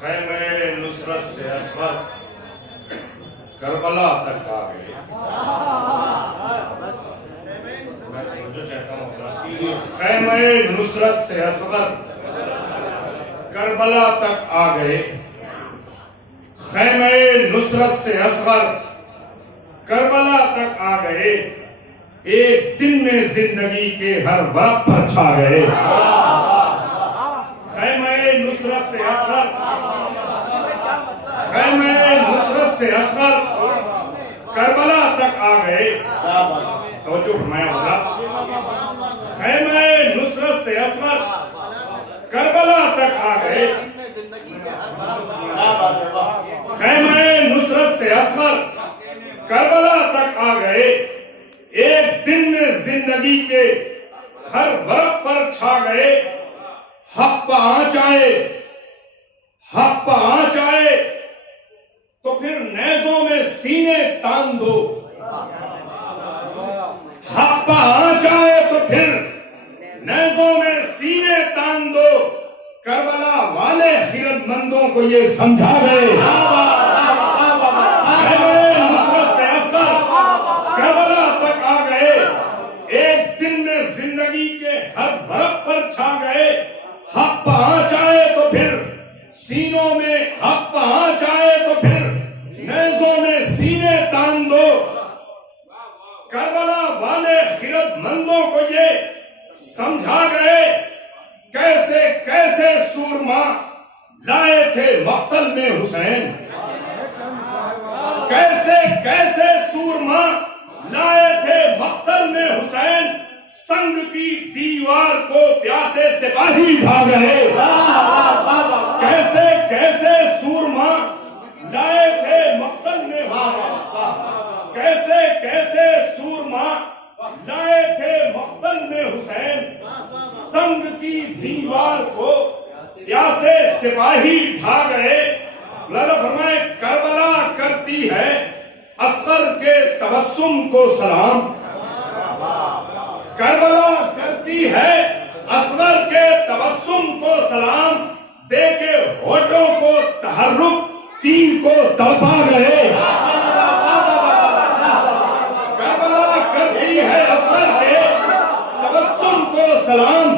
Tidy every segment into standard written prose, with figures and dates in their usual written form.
خیمہ نصرت سے اصغر کربلا تک آ گئے. میں جو چاہتا ہوں خیمہ نصرت سے اصغر کربلا تک آ گئے. خیمہ نصرت سے اصغر کربلا تک آ گئے. ایک دن میں زندگی کے ہر ورق پر چھا گئے. خیمہ نصرت سے اصغر خیمہ نصرت سے اصغر کربلا تک آ گئے. توجہ فرمایا ہوگا. خیمہ نصرت سے اصغر کربلا تک آ گئے. خیمہ نصرت سے اصغر کربلا تک آ گئے. ایک دن میں زندگی کے ہر ورق پر چھا گئے. حق پہ آنچ آئے حق پہ آنچ آئے تو پھر نیزوں میں سینے تان دو. حق پہ آنچ آئے تو پھر نیزوں میں سینے تان دو. کربلا والے خیرت مندوں کو یہ سمجھا گئے. نصرت سے اصغر کربلا تک آ گئے. ایک دن میں زندگی کے ہر ورق پر چھا گئے. حق پہ آنچ آئے تو پھر سینوں میں حق پہ آنچ آئے تو پھر نیزوں میں سینے تان دو. کربلا والے خیرت مندوں کو یہ سمجھا گئے. کیسے کیسے سورما لائے تھے مقتل میں حسین. کیسے کیسے سورما لائے تھے مقتل میں حسین. سنگ کی دیوار کو پیاسے سپاہی بھاگ رہے. کیسے کیسے سورما لائے تھے مقتل میں حسین. کیسے کیسے سورما لائے تھے مقتل میں حسین. سنگ کی دیوار کو پیاسے سپاہی بھاگ رہے. اللہ فرمائے کربلا کرتی ہے اصغر کے تبسم کو سلام. کربلا کرتی ہے اصغر کے تبسم کو سلام. دے کے ہونٹوں کو تحرک تین کو تڑپا گئے. کربلا کرتی ہے اصغر کے تبسم کو سلام.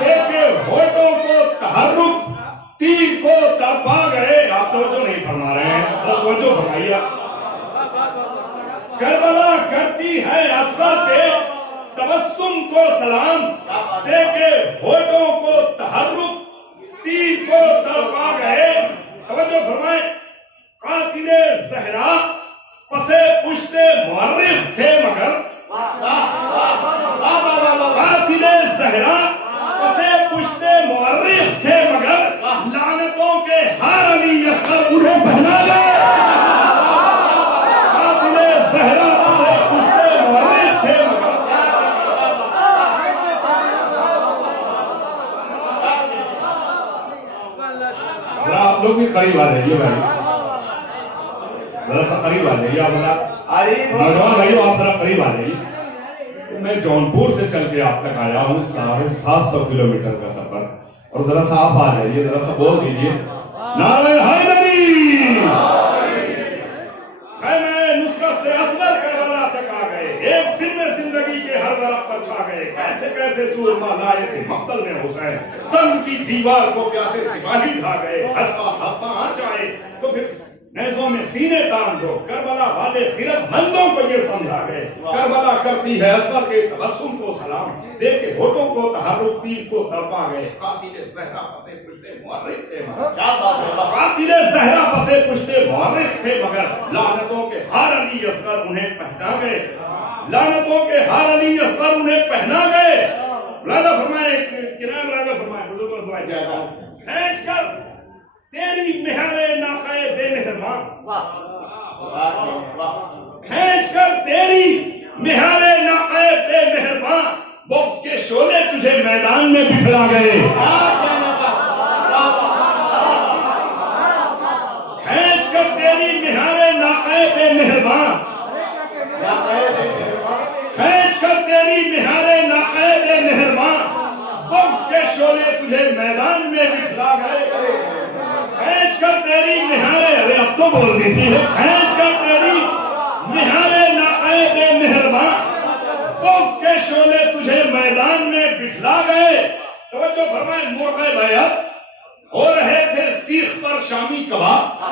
دے کے ہونٹوں کو تحرک تین کو تڑپا گئے. آپ توجہ نہیں فرما رہے ہیں, توجہ فرمائیے. کربلا کرتی ہے اصغر کے تبسم کو سلام. دے کے ہونٹوں کو تحرک تیر کو تڑپا گئے. توجہ فرمائے. قاتل زہرا پسے پشت مورخ تھے مگر. قاتل زہرا پسے پشت مورخ تھے مگر. لعنتوں کے ہار علی اصغر انہیں پہنا گئے. قاتل زہرا پسے پشت مورخ تھے مگر. آپ لوگ بھی قریب آ جائیے بھائی, ذرا سا قریب آ جائیے. آپ نوجوان بھائیو آپ ذرا قریب آ جائیے. میں جونپور سے چل کے آپ تک آیا ہوں 750 کلومیٹر کا سفر. اور ذرا سا آپ آ جائیے, ذرا سا بول دیجیے نعرہ حیدری. خیمہ نصرت سے اصغر کربلا تک آ گئے. ایک دن میں زندگی کے ہر ورق پر چھا گئے. کیسے کیسے سورما لائے تھے مقتل میں حسین. سنگ کی دیوار کو پیاسے سپاہی ڈھا گئے. حق پہ آنچ آئے تو پھر نیزوں میں سینے تان دو. کربلا والے خیرت مندوں کو یہ سمجھا گئے. کربلا کرتی ہے اصغر کے تبسم کو سلام. دے کے ہونٹوں کو تحرک تیر کو تڑپا گئے. قاتل زہرا پسے پشت مورخ تھے مگر. قاتل زہرا پسے پشت مورخ تھے مگر. لعنتوں کے ہار علی اصغر انہیں پہنا گئے. لعنتوں کے ہار علی اصغر انہیں پہنا گئے. راجہ فرمائے کنان راجہ فرمائے حضور پر دعائیں جائے. کھینچ کر تیری مہر ناقہ بے مہربان. کھینچ کر تیری مہر ناقہ بے مہربان. بغض کے شعلے تجھے میدان میں بکھلا گئے. کھینچ کر تیری مہر ناقہ بے مہربان. کھینچ کر تیری میدان میں بچھلا گئے کھینچ کر تیری نہارے ارے اب تو بولنی سی ہے کھینچ کر تیری نہارے ناقائد مہربان خوف کے شعلے تجھے میدان میں بچھلا گئے توجہ فرمائے مرغ بیعت ہو رہے تھے سیخ پر شامی کباب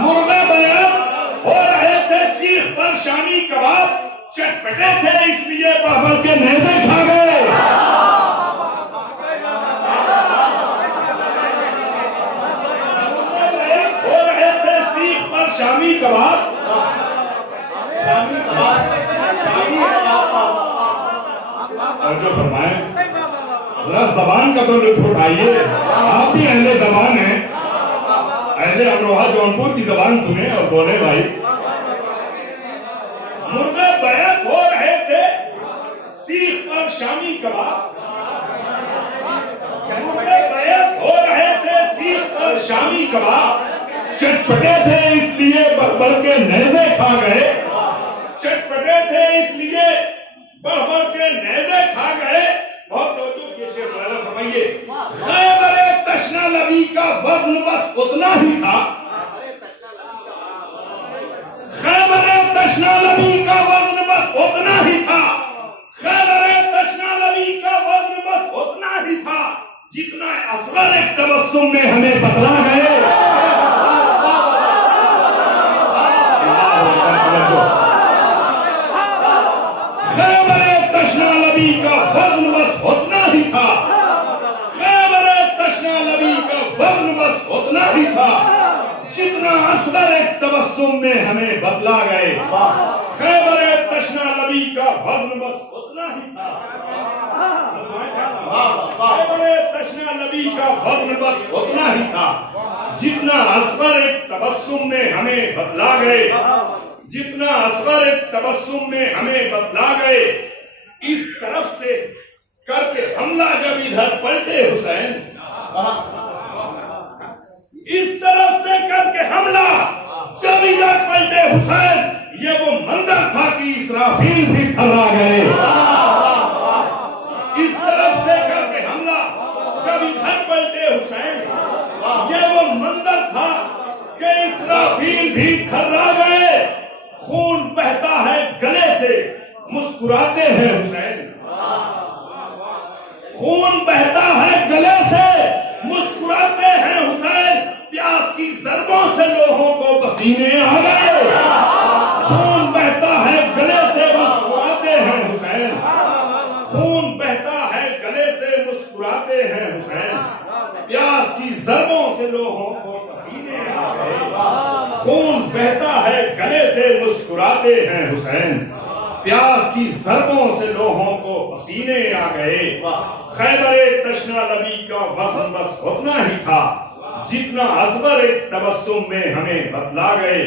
مرغ بیعت ہو رہے تھے سیخ پر شامی کباب چٹپٹے تھے اس لیے بہبل کے نیزے کھا گئے ہو رہے تھے سیخ پر شامی کباب جو فرمائے ذرا زبان کا تو لطف اٹھائیے آپ بھی اہل زبان ہیں اہل امروہہ جونپور کی زبان سنیں اور بولے بھائی مرغ بیعت ہو رہے تھے سیخ پر شامی کباب مرغ بیعت ہو رہے تھے سیخ پر شامی کباب چٹپٹے تھے اس لیے بڑھ کے نیزے کھا گئے چٹپٹے تھے اس لیے بڑھ کے نیزے کھا گئے بہت توجہ کے شعر والا فرمائیے خیبر تشنا لبی کا وزن بس اتنا ہی تھا خیبر تشنا لبی کا وزن بس اتنا ہی تھا خیبر تشنا لبی کا وزن بس اتنا ہی تھا جتنا اصغر ایک تبسم میں ہمیں بتلا گئے خیبر تشنا لبی کا وزن بس اتنا ہی تھا خیبر تشنا لبی کا وزن بس اتنا ہی تھا جتنا اصغر ایک تبسم میں ہمیں بتلا گئے خیبر تشنا لبی کا وزن بس اتنا ہی تھا خیبر تشنا لبی کا وزن بس اتنا ہی تھا جتنا اصغر ایک تبسم میں ہمیں بتلا گئے جتنا اصغر ایک تبسم میں ہمیں بتلا گئے اس طرف سے کر کے حملہ جب ادھر پلٹے حسین اس طرف سے کر کے حملہ جب ادھر پلٹے حسین یہ وہ منظر تھا کہ اسرافیل بھی تھرا گئے اس طرف سے کر کے حملہ جب ادھر پلٹے حسین یہ وہ منظر تھا کہ اسرافیل بھی تھرا گئے خون بہتا ہے گلے سے مسکراتے ہیں حسین خون بہتا ہے گلے سے مسکراتے ہیں حسین پیاس کی ضربوں سے لوہوں کو پسینے آ گئے خون بہتا ہے گلے سے مسکراتے ہیں حسین خون بہتا ہے گلے سے مسکراتے ہیں حسین پیاس کی ضربوں سے لوہوں کو پسینے آ گئے خون بہتا ہے گلے سے مسکراتے ہیں حسین پیاس کی ضربوں سے لوہوں کو پسینے آ گئے خیبر تشنا لبی کا وزن بس اتنا ہی تھا جتنا اصغر ایک تبسم میں ہمیں بتلا گئے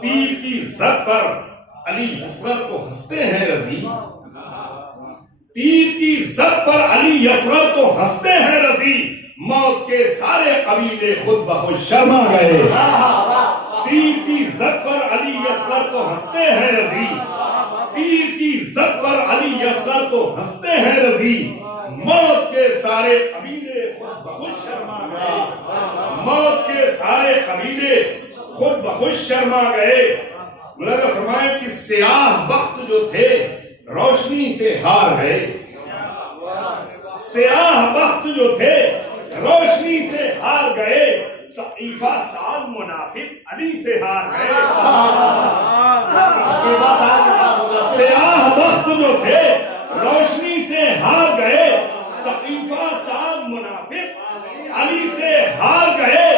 تیر کی زد پر علی اصغر کو ہنستے ہیں رضی تیر کی زد پر علی اصغر کو ہنستے ہیں رضی موت کے سارے قبیلے خود بخود شرما گئے تیر کی زد پر علی اصغر کو ہنستے ہیں رضی تیر کی زد پر علی اصغر کو ہنستے ہیں رضی موت کے سارے قبیلے خود بخود شرما گئے موت کے سارے قبیلے خود بخود شرما گئے مولانا فرمایا کہ سیاہ بخت جو تھے روشنی سے ہار گئے سیاہ بخت جو تھے روشنی سے ہار گئے سقیفہ ساز منافق علی سے ہار گئے سیاہ بخت جو تھے روشنی سے ہار گئے سقیفہ ساز منافق علی سے ہار گئے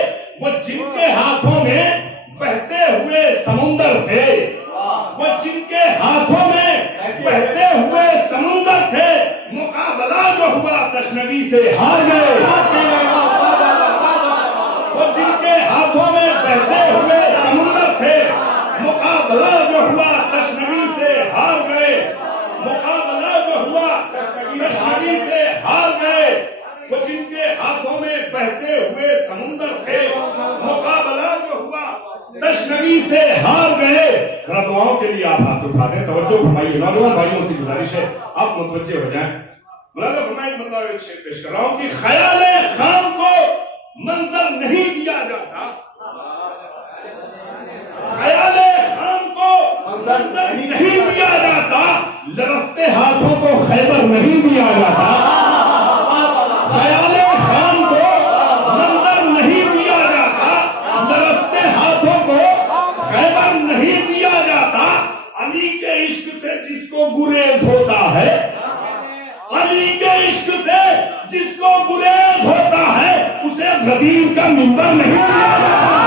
وہ جن کے ہاتھوں میں بہتے ہوئے سمندر تھے وہ جن کے ہاتھوں میں بہتے ہوئے سمندر تھے مقابلہ جو ہوا تشنگی سے ہار گئے وہ جن کے ہاتھوں میں بہتے ہوئے سمندر تھے مقابلہ جو ہوا تشنگی سے ہار گئے مقابلہ جو ہوا تشنگی سے ہار گئے وہ جن کے ہاتھوں میں بہتے ہوئے سمندر تھے مقابلہ جو ہوا تشنگی سے ہار گئے ذرا دعاؤں کے لیے آپ ہاتھ اٹھا دیں توجہ فرمائیے نوجوان بھائیوں سے گزارش ہے آپ متوجہ ہو جائیں مولانا فرمائیں مطلب ایک شعر پیش کر رہا ہوں کہ خیال خام کو منظر نہیں دیا جاتا، خیال خام کو منظر نہیں دیا جاتا، لرزتے ہاتھوں کو خیبر نہیں دیا جاتا، خیال خام کو منظر نہیں دیا جاتا، لرزتے ہاتھوں کو خیبر نہیں دیا جاتا، علی کے عشق سے جس کو گریز ہوتا ہے، علی کے عشق سے جس کو گریز ہوتا ہے، اسے غدیر کا منبر نہیں دیا جاتا۔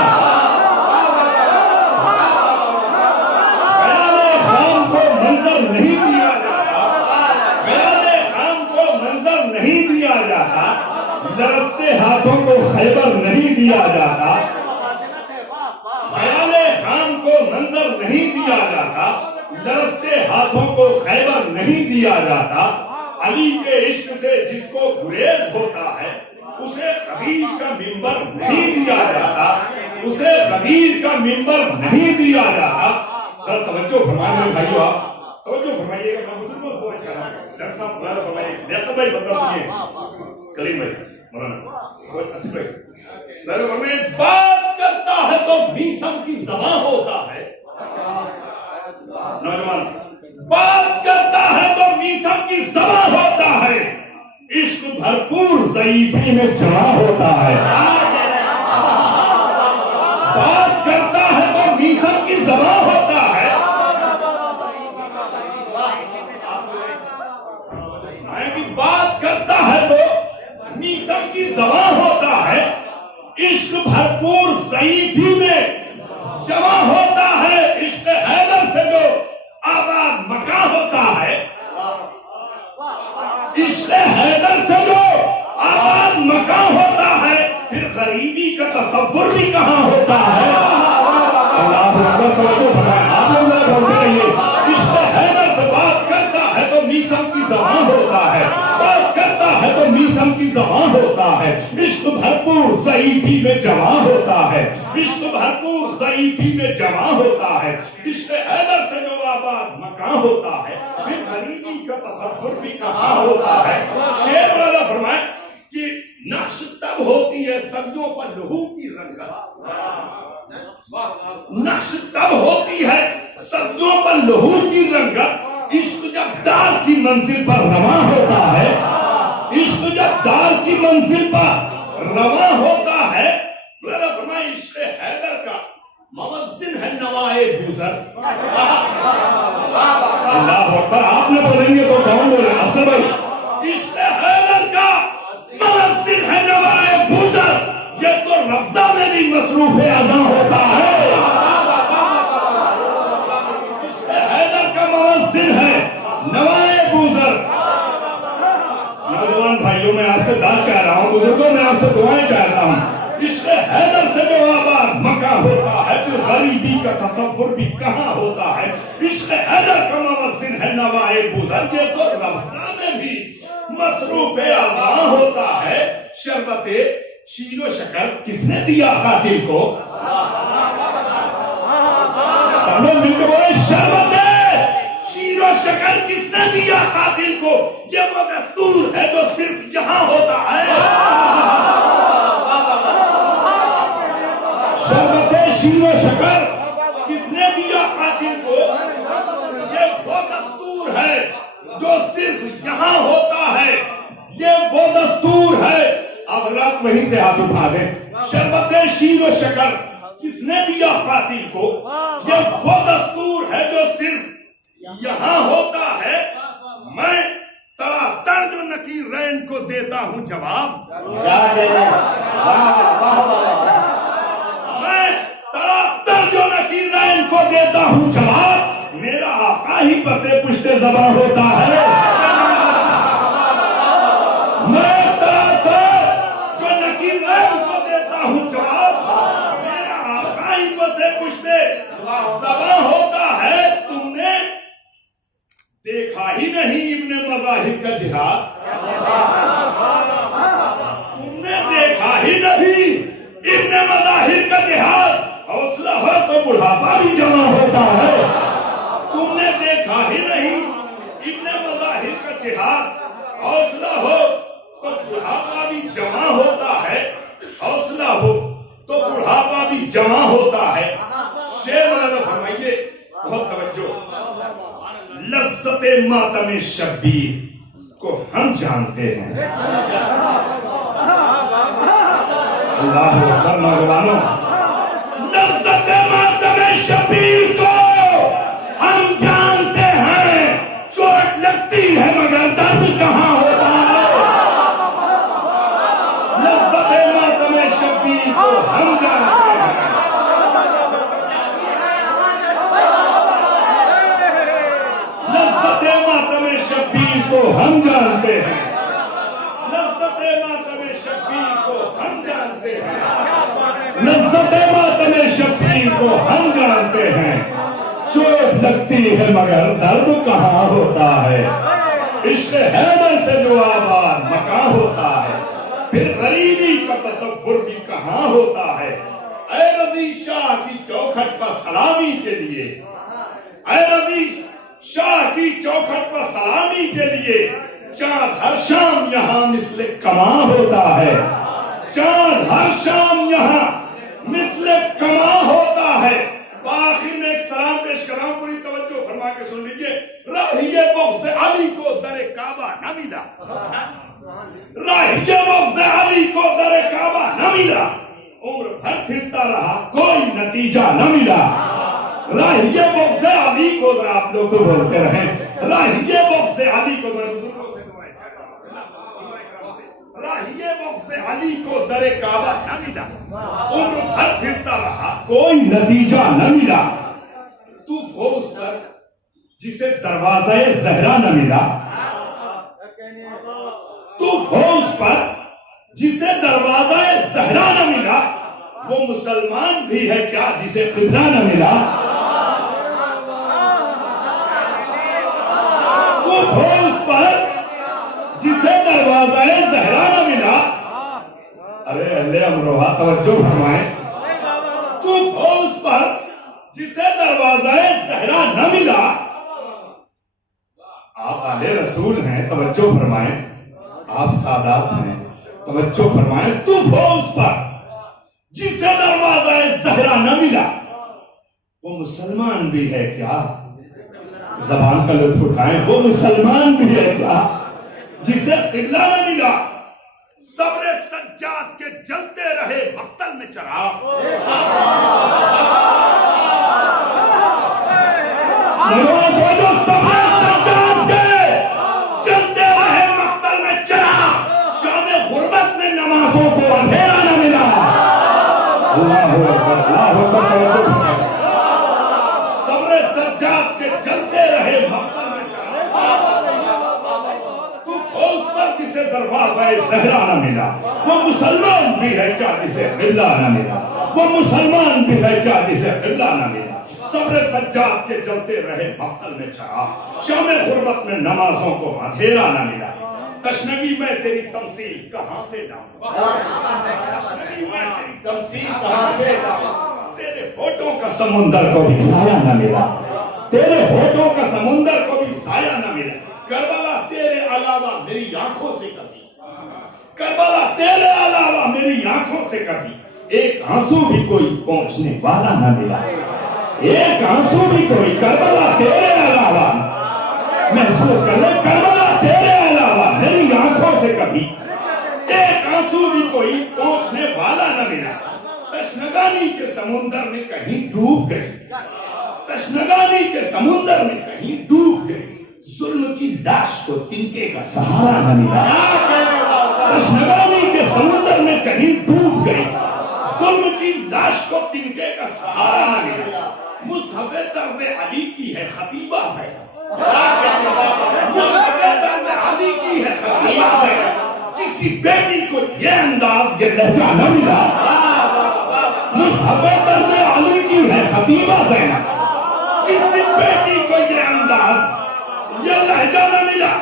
خیال خام کو منظر نہیں دیا جاتا، خیال خام کو منظر نہیں دیا جاتا، لرزتے ہاتھوں کو خیبر نہیں دیا جاتا، خیال خام کو منظر نہیں دیا جاتا، لرزتے ہاتھوں کو خیبر نہیں دیا جاتا، علی کے عشق سے جس کو گریز ہوتا ہے، اسے غدیر کا منبر نہیں دیا جاتا، اسے غدیر کا منبر نہیں دیا جاتا۔ ذرا توجہ فرمائیے میرے بھائیو، آپ توجہ فرمائیے گا، میں بزرگوں کو بہت چاہ رہا ہوں، ڈاکٹر صاحب مولانا فرمائیے، لیاقت بھائی بندہ سنیے، کریم بھائی مولانا اسف بھائی، مولانا فرمائیے بات کرتا ہے تو میسم کی زبان ہوتا ہے، نوجوان بات کرتا ہے تو میسم کی زبان ہوتا ہے، عشق بھرپور ضعیفی میں جمع ہوتا ہے، بات کرتا ہے تو میسم کی زبان ہوتا ہے، بات کرتا ہے تو میسم کی زبان ہوتا ہے، عشق بھرپور ضعیفی میں جمع ہوتا ہے، عشق حیدر سے جو آباد مکان ہوتا ہے، عشق حیدر سے جو آباد مکان ہوتا ہے، پھر غریبی کا تصور بھی کہاں ہوتا ہے۔ اللہ اکبر، توجہ فرمائیں، آپ لوگ ذرا بولتے رہیے، عشق حیدر سے بات کرتا ہے تو میسم کی زبان ہوتا ہے، بات کرتا ہے تو میسم کی زبان ہوتا ہے، عشق بھرپور ضعیفی میں جمع ہوتا ہے، عشق بھرپور ضعیفی میں جمع ہوتا ہے، عشق حیدر سے جو آباد مکان ہوتا ہے، پھر غریبی کا تصور بھی کہاں ہوتا ہے۔ شعر والا فرمائے کہ نقش تب ہوتی ہے سبزوں پر لہو کی رنگت، نقش تب ہوتی ہے سبزوں پر لہو کی رنگت، عشق جب دار کی منزل پر رواں ہوتا ہے، عشق جب دار کی منزل پر رواں ہوتا ہے۔ مولانا فرمائے عشق حیدر کا موزن ہے نوائے بوزر، اللہ اکبر، آپ نے بولیں گے تو کون بولے، افسر بھائی، عشق حیدر کا موزن ہے نوائے بوزر، یہ تو رفضہ میں بھی مصروف اذاں ہوتا ہے، عشق حیدر کا موزن ہے نوائے بوزر۔ نوجوان بھائیوں، میں آپ سے دعا چاہ رہا ہوں، بزرگوں میں آپ سے دعائیں چاہتا ہوں، عشق حیدر سے جو آباد مکان ہوتا ہے، پھر غریبی کا تصور بھی کہاں ہوتا ہے، عشق حیدر کا موزن ہے نوائے بوزر، یہ تو رفضہ میں بھی مصروف اذاں ہوتا ہے۔ شربت شیر و شکر کس نے دیا قاتل کو، سب لوگ مل کے بولے، شربت شیر و شکر کس نے دیا قاتل کو، یہ وہ دستور ہے جو صرف یہاں ہوتا ہے۔ شربت شیر و شکر کس نے دیا قاتل کو، یہ وہ دستور ہے جو صرف یہاں ہوتا ہے، یہ وہ دستور ہے۔ اب رات وہیں سے ہاتھ اٹھا دیں، شربت شیر و شکر کس نے دیا قاتل کو، یہ وہ دستور ہے جو صرف یہاں ہوتا ہے۔ میں تڑا تڑ جو نکیرین کو دیتا ہوں جواب، میں تڑا تڑ جو نکیرین کو دیتا ہوں جواب، میرا آقا ہی پسے پشت زباں ہوتا ہے۔ میں تڑا تڑ جو نکیرین کو دیتا ہوں جواب، میرا آقا ہی پسے پشت زباں ہوتا ہے۔ تم نے دیکھا ہی نہیں ابن مظاہر کا جہاد، تم نے دیکھا ہی نہیں ابن مظاہر کا جہاد، حوصلہ ہو تو بڑھاپا بھی جمع ہوتا ہے۔ تم نے دیکھا ہی نہیں ابن مظاہر کا جہاد، حوصلہ دیکھیے بہت توجہ، لذت ماتم شبیر کو ہم جانتے ہیں. اللہ اکبر نوجوانوں، لذت ماتم شبیر کو ہم جانتے ہیں. چوٹ لگتی ہے مگر درد کہاں ہوتا ہے. لذت ماتم شبیر کو ہم جانتے ہیں. لذت ماتم شبیر کو ہم جانتے ہیں. لذت ماتم شبیر کو ہم جانتے ہیں. لذت ماتم شبیر کو ہم جانتے ہیں. چوٹ لگتی ہے مگر درد کہاں ہوتا ہے. عشق حیدر سے جو آباد مکاں ہوتا ہے، پھر غریبی کا تصور بھی کہاں ہوتا ہے. اے رضی شاہ کی چوکھٹ پر سلامی کے لیے، اے رضی شاہ کی چوکھٹ پر سلامی کے لیے چاند ہر شام یہاں مثل کماں ہوتا ہے. چاند ہر شام یہاں مثل کماں ہوتا ہے. آخر میں ایک سلام پیش کراؤں، پوری توجہ فرما کے سن لیجیے. راہی بغض علی کو در کعبہ نہ ملا. راہی بغض علی کو در کعبہ نہ ملا. عمر بھر پھرتا رہا کوئی نتیجہ نہ ملا. راہی بغض علی کو، ذرا آپ لوگ تو بولتے رہیں، راہی بغض علی کو، راہی بغض علی کو در کعبہ نہ ملا. عمر بھر پھرتا رہا کوئی نتیجہ نہ ملا. تو فوز پر جسے دروازہ زہرا نہ ملا. تو فوز پر جسے دروازہ زہرا نہ ملا، وہ مسلمان بھی ہے کیا جسے قبلہ نہ ملا. تو فوز پر جسے دروازہ زہرا نہ ملا. ارے اللہ امروہا توجہ فرمائیں. تو فوز پر جسے دروازہ زہرا نہ ملا. آپ آلِ رسول ہیں، توجہ فرمائیں. آپ سادات ہیں، توجہ فرمائیں. تو فوز پر جسے دروازہ زہرا نہ ملا، وہ مسلمان بھی ہے کیا؟ زبان کا لطف اٹھائیں. وہ مسلمان بھی ہے کیا جسے قبلہ نہ ملا. صبر سجاد کے جلتے رہے مقتل میں چراغ. جو صبر سجاد کے جلتے رہے مقتل میں چراغ، شام غربت میں نمازوں کو اندھیرا نہ ملا. اللہ اکبر، اللہ اکبر. صبر سجاد کے جلتے رہے مقتل میں چراغ. تو فوز پر جسے دروازہ زہرا نہ ملا، وہ مسلمان بھی ہے کیا جسے قبلہ نہ ملا. وہ مسلمان بھی ہے کیا جسے قبلہ نہ ملا. صبر سجاد کے جلتے رہے مقتل میں چراغ، شام غربت میں نمازوں کو اندھیرا نہ ملا. تشنگی میں تیری تمثیل کہاں سے لاؤں. تشنگی میں تیری تمثیل کہاں سے لاؤں. تیرے ہونٹوں کا سمندر کو بھی سایہ نہ ملا. تیرے ہونٹوں کا سمندر کو بھی سایہ نہ ملا. کربلا تیرے علاوہ میری آنکھوں سے کبھی، کربلا تیرے علاوہ میری آنکھوں سے کبھی ایک آنسو بھی کوئی پہنچنے والا نہ ملا. ایک آنسو بھی کوئی کربلا تیرے علاوہ محسوس کر لے. کربلا تیرے علاوہ میری آنکھوں سے کبھی ایک آنسو بھی کوئی پہنچنے والا نہ ملا. تشنگانی کے سمندر میں کہیں ڈوب گئی. تشنگانی کے سمندر میں کہیں ڈوب گئی. ظلم کی لاش کو تنکے کا سہارا نہ ملا. تشنگانی کے سمندر میں کہیں ڈوب گئی. ظلم کی لاش کو تنکے کا سہارا نہ ملا. مصحف طرز علی کی ہے خطیبہ زینب. مصحف طرز علی کی ہے خطیبہ زینب. کسی بیٹی کو یہ انداز، یہ لہجہ نہ ملا. مصحف طرز علی کی ہے خطیبہ زینب. کسی بیٹی کو یہ انداز، یہ لہجہ نہ ملا.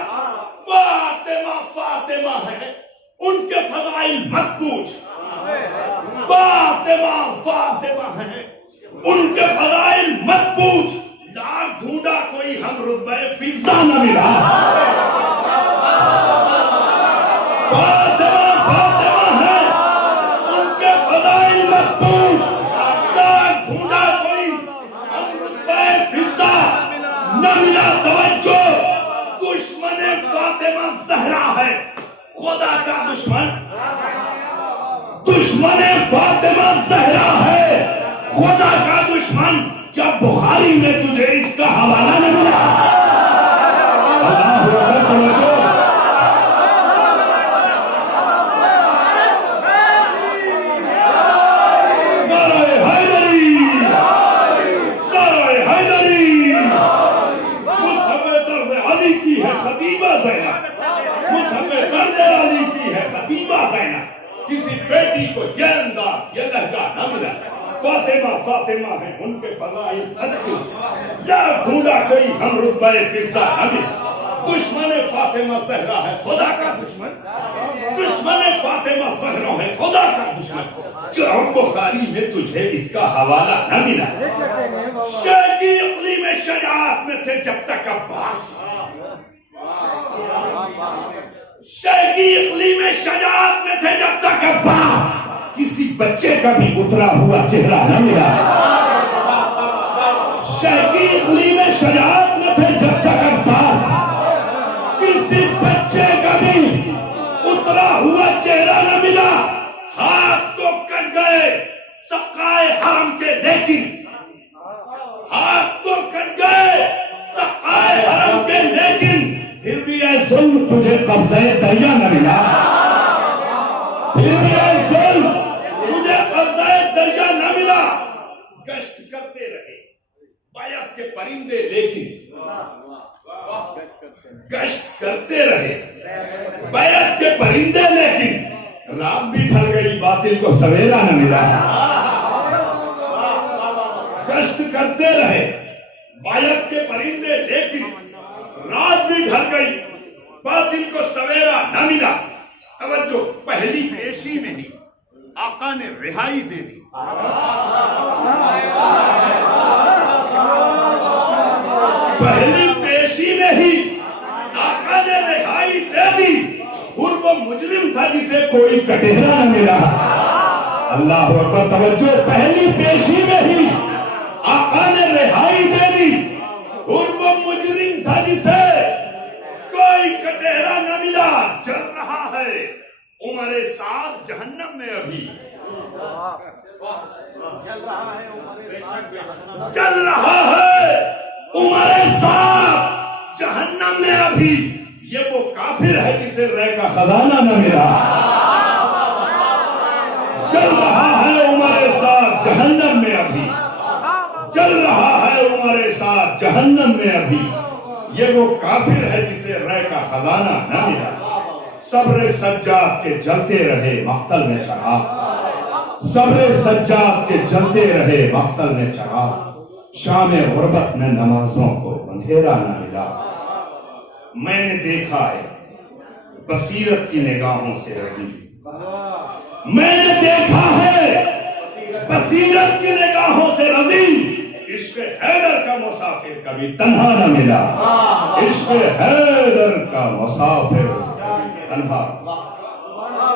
فاطمہ فاطمہ ہے، ان کے فضائل مت پوچھ. فاطمہ فاطمہ ہے، ان کے فضائل مت پوچھ. لاکھ ڈھونڈا کوئی ہم رتبہ فضا نہ ملا. فاطمہ فاطمہ ہے، ان کے فضائل مت پوچھ. لاکھ ڈھونڈا کوئی ہم رتبہ خدا کا دشمن دشمن فاطمہ زہرا ہے، خدا کا دشمن. کیا بخاری میں تجھے اس کا حوالہ نہیں ملا؟ اللہ اکبر. کسی بیٹی کو یہ انداز یہ لہجہ نہ ملا. فاطمہ فاطمہ ہے ان کے فضائل ہستی، یا ڈھونڈا کوئی ہم رتبہ فضا نہ ملا. دشمن فاطمہ زہرا ہے خدا کا دشمن، دشمن فاطمہ زہرا ہے خدا کا دشمن. کیوں بخاری میں تجھے اس کا حوالہ نہ ملا؟ شیخی اقلیم شجاعت میں تھے جب تک عباس، شیخی اقلیم شجاعت میں تھے جب تک عباس. کسی بچے کا بھی اترا ہوا چہرہ نہ ملا. شیخی اقلیم شجاعت میں تھے جب تک عباس، کسی بچے کا بھی اترا ہوا چہرہ نہ ملا. ہاتھ تو کٹ گئے سقائے حرم کے، لیکن ہاتھ تو کٹ گئے سقائے حرم کے، لیکن پھر بھی اے ظلم تجھے قبضہ دریا نہ ملا. پھر بھی اے ظلم تجھے قبضہ دریا نہ ملا. گشت کرتے رہے بیعت کے پرندے، لیکن گشت کرتے رہے بیعت کے پرندے، لیکن رات بھی ڈھل گئی باطل کو سویرا نہ ملا. گشت کرتے رہے بیعت کے پرندے، لیکن رات بھی ڈھل گئی باطل کو سویرا نہ ملا. توجہ، پہلی پیشی میں ہی آقا نے رہائی دے دی. پہلی پیشی میں ہی آقا نے رہائی دے دی. وہ مجرم تھا جسے کوئی کٹہرا نہ ملا. اللہ اکبر. توجہ، پہلی پیشی میں ہی آقا نے رہائی دے دی. اور وہ مجرم تھا جسے کوئی کٹہرا نہ ملا. چل رہا ہے عمر سعد جہنم میں ابھی، چل رہا ہے عمر سعد جہنم میں ابھی. یہ وہ کافر ہے جسے رے کا خزانہ نہ ملا. چل رہا ہے عمر سعد جہنم میں ابھی، چل رہا ہے عمر سعد جہنم میں ابھی. یہ وہ کافر ہے جسے رے کا خزانہ نہ ملا. صبر سجاد کے جلتے رہے مقتل میں چڑھا، صبر سجاد کے جلتے رہے مقتل میں چڑھا. شام غربت میں نمازوں کو اندھیرا نہ ملا. میں نے دیکھا ہے بصیرت کی نگاہوں سے رضی، میں نے دیکھا ہے بصیرت کی نگاہوں سے رضی. عشق حیدر کا مسافر کبھی تنہا نہ ملا. عشق حیدر کا مسافر تنہا